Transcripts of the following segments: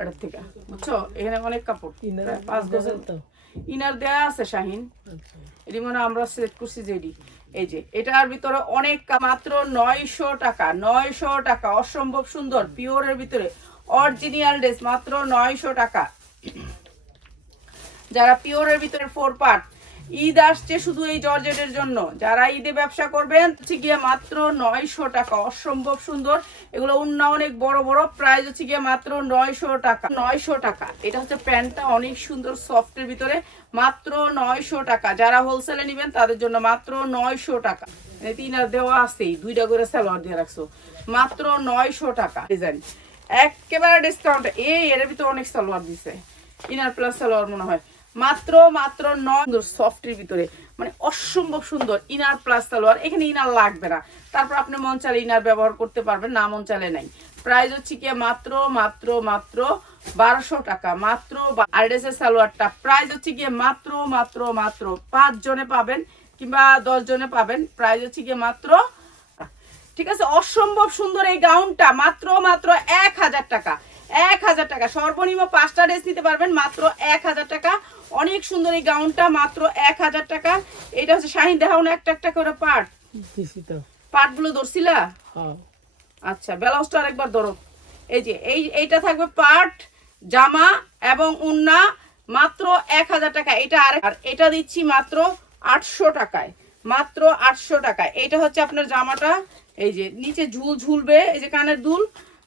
এটার থেকে। বুঝছ? এখানে অনেক কাপড়। প্রায় পাঁচ গজের তো? ইনার দেয়া আছে শাহিন। আচ্ছা। এটি মনে আমরা সিলেক্ট করছি যেটি এই যে এটার ভিতরে অনেক মাত্র নয়শো টাকা নয়শো টাকা। অসম্ভব সুন্দর পিওরের ভিতরে। অরিজিনাল ড্রেস মাত্র নয়শো টাকা। যারা পিওরের ভিতরে ফোর পার্ট ঈদ আসছে শুধু এই জর্জেটের জন্য। যারা ঈদে ব্যবসা করবেন, হচ্ছে গিয়ে মাত্র নয়শো টাকা। অসম্ভব সুন্দর। এগুলো উন্না অনেক বড় বড়। প্রাইস হচ্ছে গিয়ে মাত্র নয়শো টাকা। নয়শো টাকা। এটা হচ্ছে প্যান্টটা অনেক সুন্দর সফটের ভিতরে। মাত্র নয়শো টাকা। যারা হোলসেলে নেবেন, তাদের জন্য মাত্র নয়শো টাকা। এই তিন আর দেওয়া আছেই। দুইটা করে সালোয়ার দিয়ে রাখছো। মাত্র নয়শো টাকা। ডিজাইন। একেবারে ডিসকাউন্ট এই, এর ভিতরে অনেক সালোয়ার দিছে। ইনার প্লাস সালোয়ার মনে হয়। মাত্র মাত্র নয় সফটের ভিতরে। মানে অসম্ভব সুন্দর। Inner plus salwar. এখানে ইনার লাগবে না। তারপর আপনি মন চালে ইনার ব্যবহার করতে পারবেন, না মন চালে নাই। প্রাইস হচ্ছে কি মাত্র মাত্র মাত্র বারোশো টাকা। মাত্র আরডেসের সালোয়ারটা। প্রাইস হচ্ছে গিয়ে মাত্র মাত্র মাত্র পাঁচ জনে পাবেন কিংবা দশ জনে পাবেন। প্রাইস হচ্ছে গিয়ে মাত্র ঠিক আছে? অসম্ভব সুন্দর এই গাউনটা মাত্র মাত্র এক হাজার টাকা। এক হাজার টাকা। সর্বনিম্ন পাঁচটা ড্রেস নিতে পারবেন। মাত্র এক হাজার টাকা। অনেক সুন্দর এই গাউনটা মাত্র এক হাজার টাকা। এটা হচ্ছে শাহিন দেখাও না একটা একটা করে পার্ট দিছি তো। পার্টগুলো ধরছিলা? হ্যাঁ। আচ্ছা ব্লাউজটা আরেকবার ধরো। এই যে এই এইটা থাকবে পার্ট জামা এবং উন্না মাত্র এক হাজার টাকা। এটা আর এটা দিচ্ছি মাত্র আটশো টাকায়। মাত্র আটশো টাকায়। এটা হচ্ছে আপনার জামাটা। এই যে নিচে ঝুল ঝুলবে এই যে কানের দুল।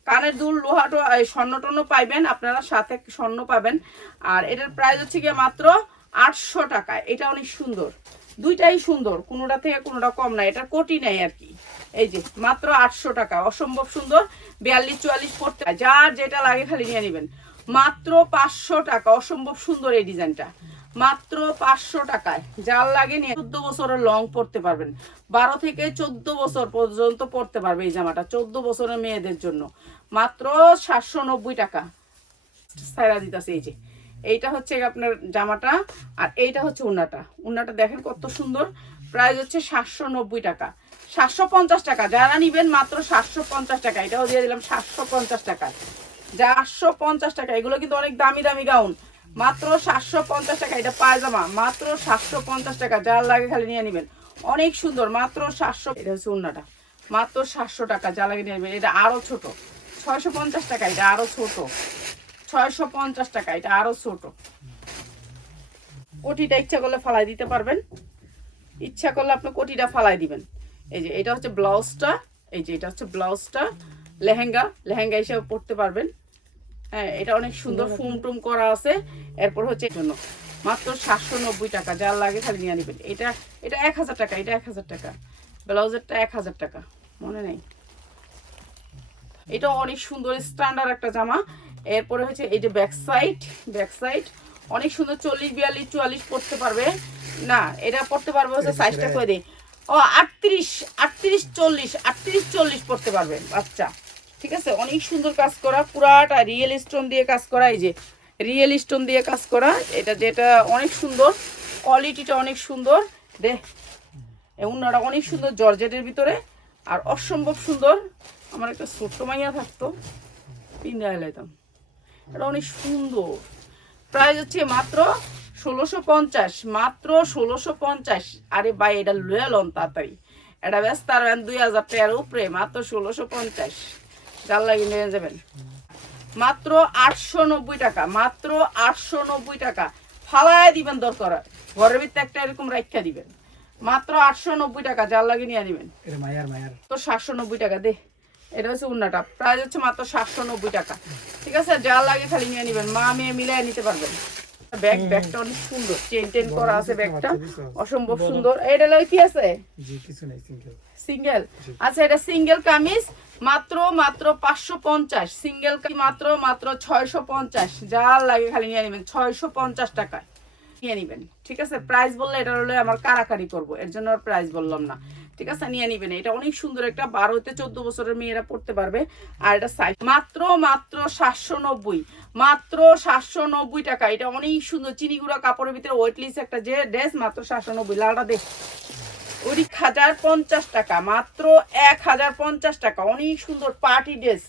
কানের দুল লোহাটো স্বর্ণ টর্ণ পাইবেন, আপনারা সাথে স্বর্ণ পাবেন। আর এটার প্রাইস হচ্ছে গিয়ে মাত্র আটশো টাকা। এটা অনেক সুন্দর। দুইটাই সুন্দর, কোনোটা থেকে কোনোটা কম না। এটা কোটি নাই আর কি। এই যে, মাত্র আটশো টাকা। অসম্ভব সুন্দর। বিয়াল্লিশ, চুয়াল্লিশ পড়তে। যার যেটা লাগে খালি নিয়ে নেবেন। মাত্র পাঁচশো টাকা। অসম্ভব সুন্দর এই ডিজাইনটা। মাত্র পাঁচশো টাকায়। যার লাগে নিয়ে চোদ্দ বছরের লং পড়তে পারবেন। বারো থেকে চোদ্দ বছর পর্যন্ত পড়তে পারবে এই জামাটা, চোদ্দ বছরের মেয়েদের জন্য। মাত্র সাতশো নব্বই টাকা। সাইরা দিতেছে এই যে। এইটা হচ্ছে আপনার জামাটা, আর এইটা হচ্ছে উন্নাটা। উন্নাটা দেখেন কত সুন্দর। প্রাইস হচ্ছে সাতশো নব্বই টাকা। সাতশো পঞ্চাশ টাকা। যারা নিবেন মাত্র সাতশো পঞ্চাশ টাকা। এটাও দিয়ে দিলাম সাতশো পঞ্চাশ টাকা। চারশো পঞ্চাশ টাকা। এগুলো কিন্তু অনেক দামি দামি গাউন। মাত্র সাতশো পঞ্চাশ টাকা, এটা পায়জামা, মাত্র সাতশো পঞ্চাশ টাকা, যার লাগে খালি নিয়ে নেবেন। অনেক সুন্দর, মাত্র সাতশো, এটা হচ্ছে উন্নাটা, মাত্র সাতশো টাকা যা লাগে নিয়ে নেবেন, এটা আরও ছোট। ছয়শো পঞ্চাশ টাকা, এটা আরও ছোট। ছয়শো পঞ্চাশ টাকা, এটা আরও ছোট। কোটিটা ইচ্ছা করলে ফালাই দিতে পারবেন। ইচ্ছা করলে আপনি কোটিটা ফালাই দিবেন। এই যে, এটা হচ্ছে ব্লাউজটা, এই যে, এটা হচ্ছে ব্লাউজটা, লেহেঙ্গা লেহেঙ্গা হিসেবে পরতে পারবেন। হ্যাঁ এটা অনেক সুন্দর ফুম টুম করা আছে। এরপর হচ্ছে জন্য। মাত্র সাতশো নব্বই টাকা যার লাগে খালি নিয়ে নেবেন। এটা এটা এক হাজার টাকা এটা এক হাজার টাকা। ব্লাউজেরটা এক হাজার টাকা মনে নেই। এটা অনেক সুন্দর স্ট্যান্ডার্ড একটা জামা। এরপরে হচ্ছে এই যে ব্যাক সাইড ব্যাক সাইড অনেক সুন্দর চল্লিশ বিয়াল্লিশ চুয়াল্লিশ পড়তে পারবে। না এটা পড়তে পারবে হচ্ছে সাইজটা করে দিই? ও আটত্রিশ আটত্রিশ চল্লিশ আটত্রিশ চল্লিশ পড়তে পারবে বাচ্চা। ঠিক আছে? অনেক সুন্দর কাজ করা, পুরাটা রিয়েল স্টোন দিয়ে কাজ করা, এই যে রিয়েল স্টোন দিয়ে কাজ করা, এটা যেটা অনেক সুন্দর কোয়ালিটিটা অনেক সুন্দর, দে। এই উন্নাটা অনেক সুন্দর জর্জেটের ভিতরে, আর অসম্ভব সুন্দর, আমার একটা ছোট্ট মাইয়া থাকতো পিন্ডা এলাইতাম এটা অনেক সুন্দর। প্রাইস হচ্ছে মাত্র ষোলোশো পঞ্চাশ, মাত্র ষোলোশো পঞ্চাশ। আরে ভাই, এটা লুয়ে লন তাড়াতাড়ি। এটা ব্যস্ত, আর দুই হাজার টাকার উপরে, মাত্র ষোলোশো পঞ্চাশ। লাগিয়ে নিয়ে যাবেন। মাত্র আটশো নব্বই টাকা মাত্র আটশো নব্বই টাকা। ফালায় দিবেন দরকার ঘরের ভিতরে একটা এরকম রাখা দিবেন। মাত্র আটশো নব্বই টাকা যার লাগে নিয়ে নিবেন এটা মায়ার মায়ার। তো সাতশো নব্বই টাকা দে। এটা হচ্ছে উন্নাটা। প্রাইস হচ্ছে মাত্র সাতশো নব্বই টাকা। ঠিক আছে? জাল লাগে খালি নিয়ে নেবেন মা মেয়ে মিলিয়ে নিতে পারবেন। ব্যাগ ব্যাগটা অনেক সুন্দর। চেন টেন করা আছে ব্যাগটা। অসম্ভব সুন্দর। এটা লাগে কি আছে? জি কিছু নেই সিঙ্গেল সিঙ্গেল আচ্ছা এটা সিঙ্গেল কামিজ মাত্র মাত্র পাঁচশো পঞ্চাশ। সিঙ্গেল মাত্র মাত্র ছয়শো পঞ্চাশ। যা লাগে খালি নিয়ে নেবেন ছয়শো পঞ্চাশ টাকায়। নিয়ে নেবেন। ঠিক আছে? প্রাইস বললে এটা হলে আমার কারাকারি করব। এর জন্য আর প্রাইস বললাম না। ঠিক আছে, নিয়ে নিবেন এটা অনেক সুন্দর একটা বারো থেকে চোদ্দ বছরের মেয়েরা পড়তে পারবে। আর এটা সাইজ মাত্র মাত্র সাতশো নব্বই। মাত্র সাতশো নব্বই টাকা। এটা অনেক সুন্দর চিনিগুড়া কাপড়ের ভিতরে ওয়েটলিস একটা যে ড্রেস মাত্র সাতশো নব্বই। লালটা দেখ। ওই হাজার পঞ্চাশ টাকা। মাত্র এক হাজার পঞ্চাশ টাকা। অনেক সুন্দর পার্টি ড্রেস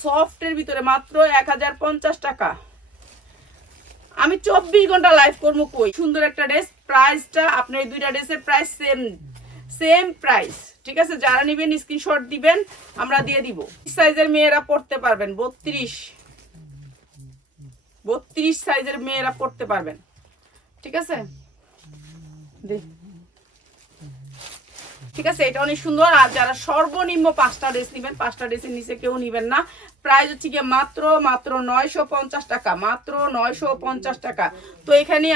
সফটের ভিতরে মাত্র এক হাজার পঞ্চাশ টাকা। আমি চব্বিশ ঘণ্টা লাইভ করব কই? সুন্দর একটা ড্রেস প্রাইসটা আপনার এই দুইটা ড্রেসের প্রাইস সেম সেম প্রাইস ঠিক আছে? যারা নেবেন স্ক্রিনশট দিবেন, আমরা দিয়ে দিব। সাইজের মেয়েরা পড়তে পারবেন? বত্রিশ। বত্রিশ সাইজের মেয়েরা পড়তে পারবেন। ঠিক আছে? ঠিক আছে? এটা অনেক সুন্দর। আর যারা সর্বনিম্ন পাঁচটা ড্রেস নেবেন, পাঁচটা ড্রেসের নিচে কেউ নেবেন না। প্রাইস হচ্ছে গিয়ে মাত্র মাত্র নয়শো পঞ্চাশ টাকা। মাত্র নয়শো পঞ্চাশ টাকা। তো এখানে